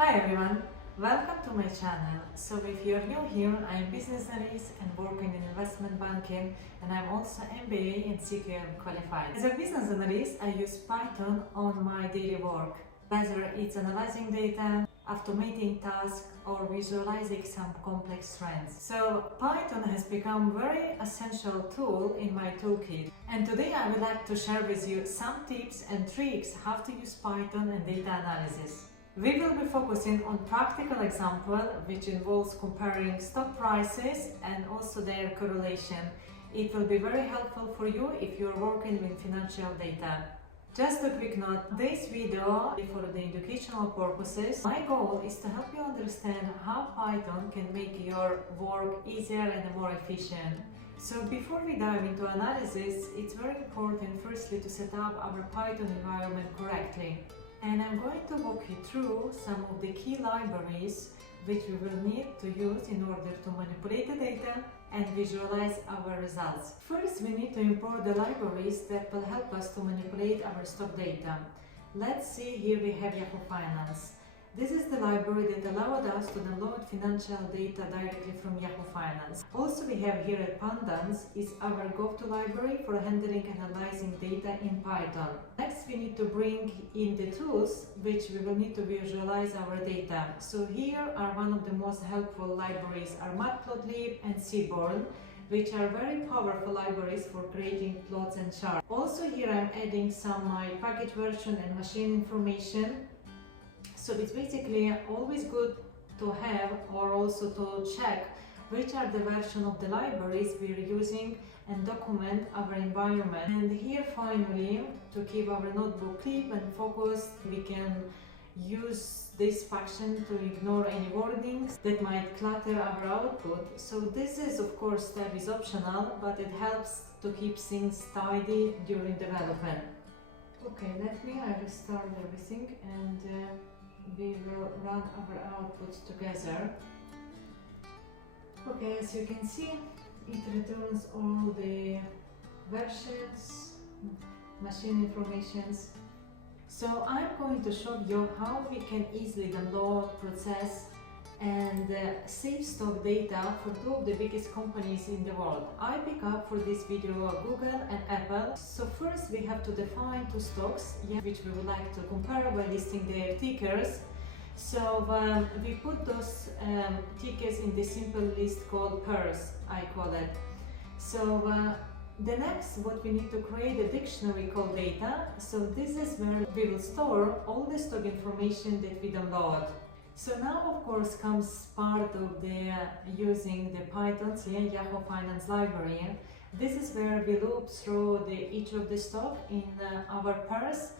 Hi everyone, welcome to my channel. So if you're new here, I'm business analyst and working in investment banking, and I'm also MBA and CQM qualified. As a business analyst, I use Python on my daily work, whether it's analyzing data, automating tasks, or visualizing some complex trends. So Python has become a very essential tool in my toolkit. And today I would like to share with you some tips and tricks how to use Python and data analysis. We will be focusing on practical example which involves comparing stock prices and also their correlation. It will be very helpful for you if you're working with financial data. Just a quick note, this video is for the educational purposes. My goal is to help you understand how Python can make your work easier and more efficient. So before we dive into analysis, it's very important firstly to set up our Python environment correctly. And I'm going to walk you through some of the key libraries which we will need to use in order to manipulate the data and visualize our results. First, we need to import the libraries that will help us to manipulate our stock data. Let's see, here we have yFinance. This is the library that allowed us to download financial data directly from yFinance. Also, we have here at Pandas is our go-to library for handling and analyzing data in Python. Next, we need to bring in the tools which we will need to visualize our data. So here are one of the most helpful libraries are MATLAB and Seaborn, which are very powerful libraries for creating plots and charts. Also here I'm adding some my package version and machine information. So it's basically always good to have or also to check which are the version of the libraries we're using and document our environment. And here finally, to keep our notebook clean and focused, we can use this function to ignore any warnings that might clutter our output. So this is, of course, tab is optional, but it helps to keep things tidy during development. Okay, I restart everything and we will run our outputs together. Okay, as you can see, it returns all the versions, machine informations. So I'm going to show you how we can easily download, process and save stock data for two of the biggest companies in the world. I pick up for this video Google and Apple. So first we have to define two stocks which we would like to compare by listing their tickers. So we put those tickers in the simple list called pairs, I call it. So the next, what we need to create a dictionary called data. So this is where we will store all the stock information that we download. So now of course comes part of the using the Python's yFinance library. This is where we loop through each of the stock in our pairs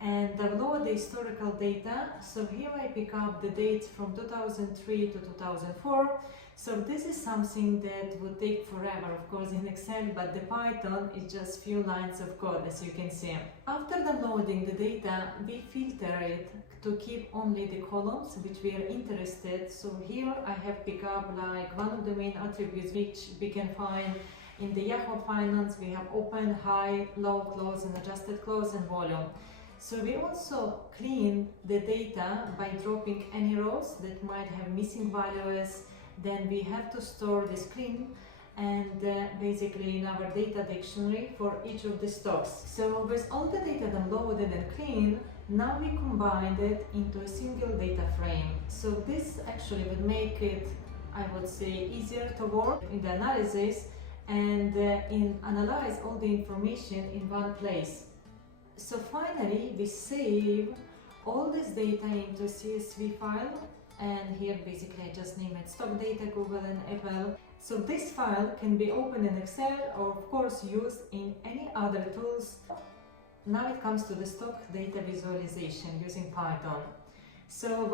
and download the historical data. So here I pick up the dates from 2003 to 2004. So this is something that would take forever, of course, in Excel, but the Python is just few lines of code, as you can see. After downloading the data, we filter it to keep only the columns which we are interested. So here I have picked up like one of the main attributes which we can find in the yFinance. We have open, high, low, close, and adjusted close and volume. So we also clean the data by dropping any rows that might have missing values. Then we have to store the screen and basically in our data dictionary for each of the stocks. So with all the data downloaded and cleaned, now we combined it into a single data frame. So this actually would make it, I would say, easier to work in the analysis and analyze all the information in one place. So finally, we save all this data into CSV file, and here basically I just name it stock data, Google and Apple. So this file can be opened in Excel or of course used in any other tools. Now it comes to the stock data visualization using Python. So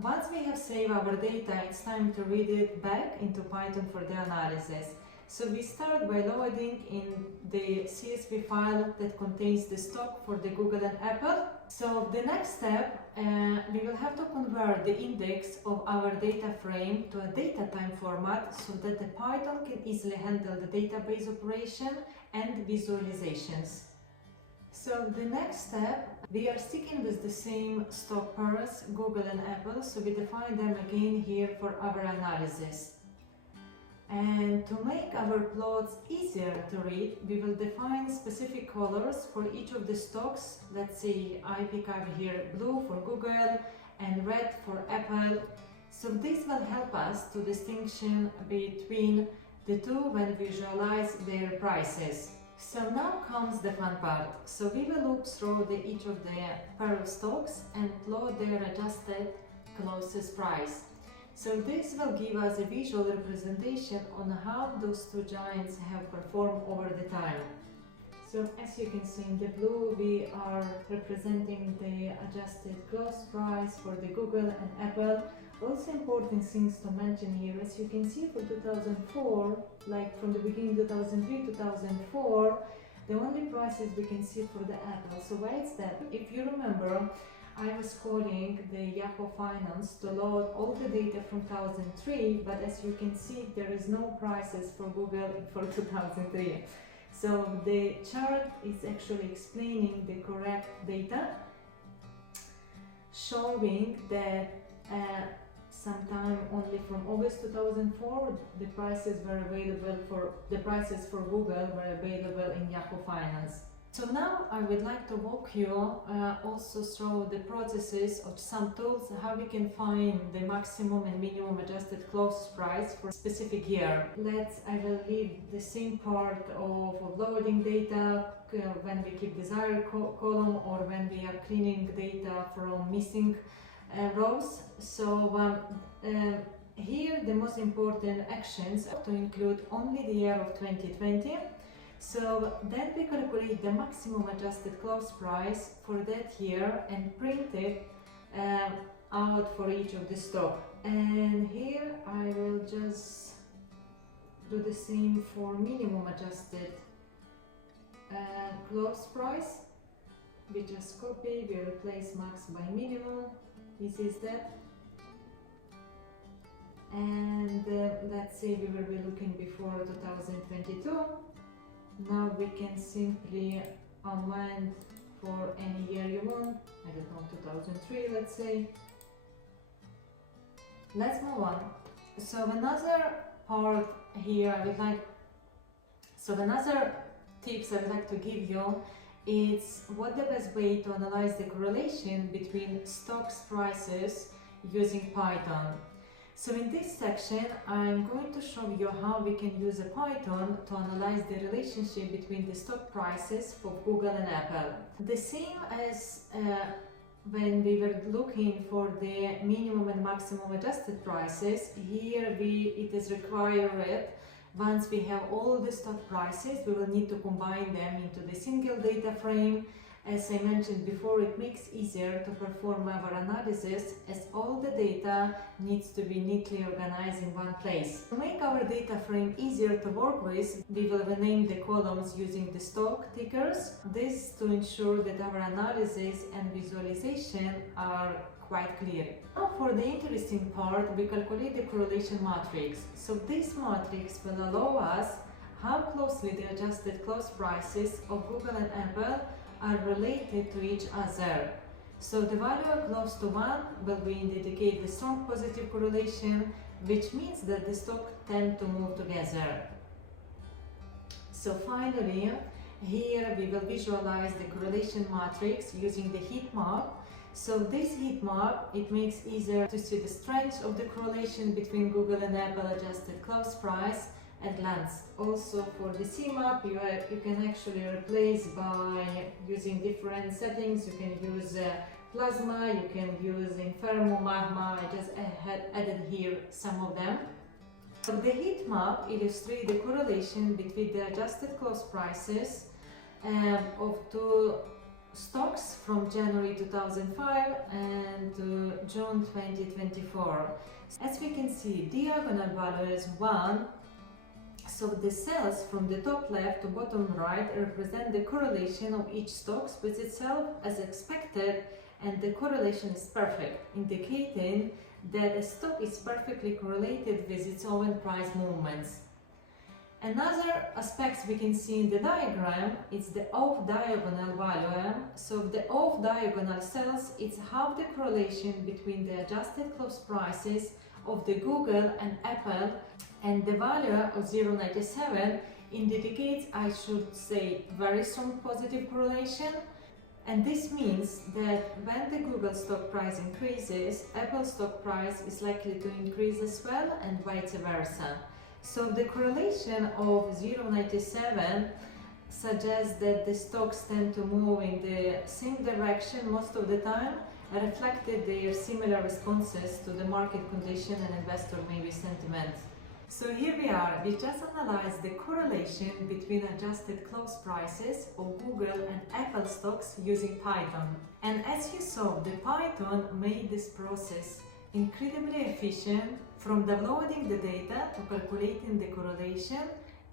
once we have saved our data, it's time to read it back into Python for the analysis. So we start by loading in the CSV file that contains the stock for the Google and Apple. So the next step, we will have to convert the index of our data frame to a data time format so that the Python can easily handle the database operation and visualizations. So the next step, We are sticking with the same stock pairs, Google and Apple, so we define them again here for our analysis. And to make our plots easier to read, we will define specific colors for each of the stocks. Let's say I pick up here blue for Google and red for Apple. So this will help us to distinction between the two when we visualize their prices. So now comes the fun part. So we will look through each of the pair of stocks and plot their adjusted closest price. So this will give us a visual representation on how those two giants have performed over the time. So as you can see in the blue, we are representing the adjusted close price for the Google and Apple. Also important things to mention here, as you can see for 2004, like from the beginning 2003, 2004, the only prices we can see for the Apple. So why is that? If you remember, I was calling the yFinance to load all the data from 2003, but as you can see, there is no prices for Google for 2003. So the chart is actually explaining the correct data, showing that sometime only from August 2004 the prices for Google were available in yFinance. So now I would like to walk you also through the processes of some tools, how we can find the maximum and minimum adjusted close price for a specific year. I will leave the same part of loading data when we keep desired column or when we are cleaning data from missing rows. So here the most important actions are to include only the year of 2020. So then we calculate the maximum adjusted close price for that year and print it out for each of the stock. And here I will just do the same for minimum adjusted close price. We just copy, we replace max by minimum. Easy as that. And let's say we will be looking before 2022. Now we can simply amend for any year you want. I don't know, 2003, let's say. Let's move on. So another part here another tips I would like to give you is what the best way to analyze the correlation between stocks prices using Python. So in this section, I'm going to show you how we can use a Python to analyze the relationship between the stock prices for Google and Apple. The same as when we were looking for the minimum and maximum adjusted prices, here it is required, once we have all the stock prices, we will need to combine them into the single data frame. As I mentioned before, it makes easier to perform our analysis as all the data needs to be neatly organized in one place. To make our data frame easier to work with, we will rename the columns using the stock tickers. This to ensure that our analysis and visualization are quite clear. Now for the interesting part, we calculate the correlation matrix. So this matrix will allow us how closely the adjusted close prices of Google and Apple are related to each other. So the value close to 1 will indicate the strong positive correlation, which means that the stock tend to move together. So finally, here we will visualize the correlation matrix using the heat map. So this heat map, it makes easier to see the strength of the correlation between Google and Apple adjusted close price at glance. Also for the CMAP, you can actually replace by using different settings. You can use plasma, you can use inferno, magma. I just added here some of them. So the heat map illustrates the correlation between the adjusted close prices of two stocks from January 2005 and June 2024. As we can see, diagonal value is 1. So the cells from the top left to bottom right represent the correlation of each stock with itself as expected, and the correlation is perfect, indicating that a stock is perfectly correlated with its own price movements. Another aspect we can see in the diagram is the off-diagonal value. So the off-diagonal cells, it's half the correlation between the adjusted close prices of the Google and Apple, and the value of 0.97 indicates, I should say, very strong positive correlation. And this means that when the Google stock price increases, Apple stock price is likely to increase as well, and vice versa. So the correlation of 0.97 suggests that the stocks tend to move in the same direction most of the time, reflected their similar responses to the market condition and investor maybe sentiment. So here we are, we just analyzed the correlation between adjusted close prices of Google and Apple stocks using Python. And as you saw, the Python made this process incredibly efficient, from downloading the data to calculating the correlation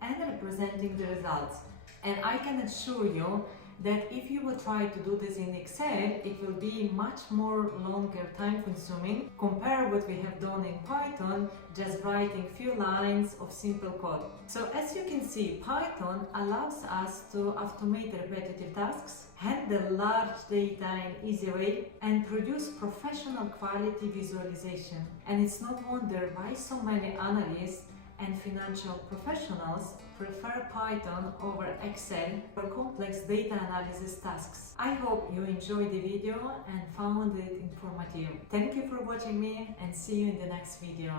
and representing the results. And I can assure you that if you will try to do this in Excel, it will be much more longer time consuming compared what we have done in Python, just writing few lines of simple code. So as you can see, Python allows us to automate repetitive tasks, handle large data in easy way, and produce professional quality visualization. And it's no wonder why so many analysts and financial professionals prefer Python over Excel for complex data analysis tasks. I hope you enjoyed the video and found it informative. Thank you for watching me, and see you in the next video.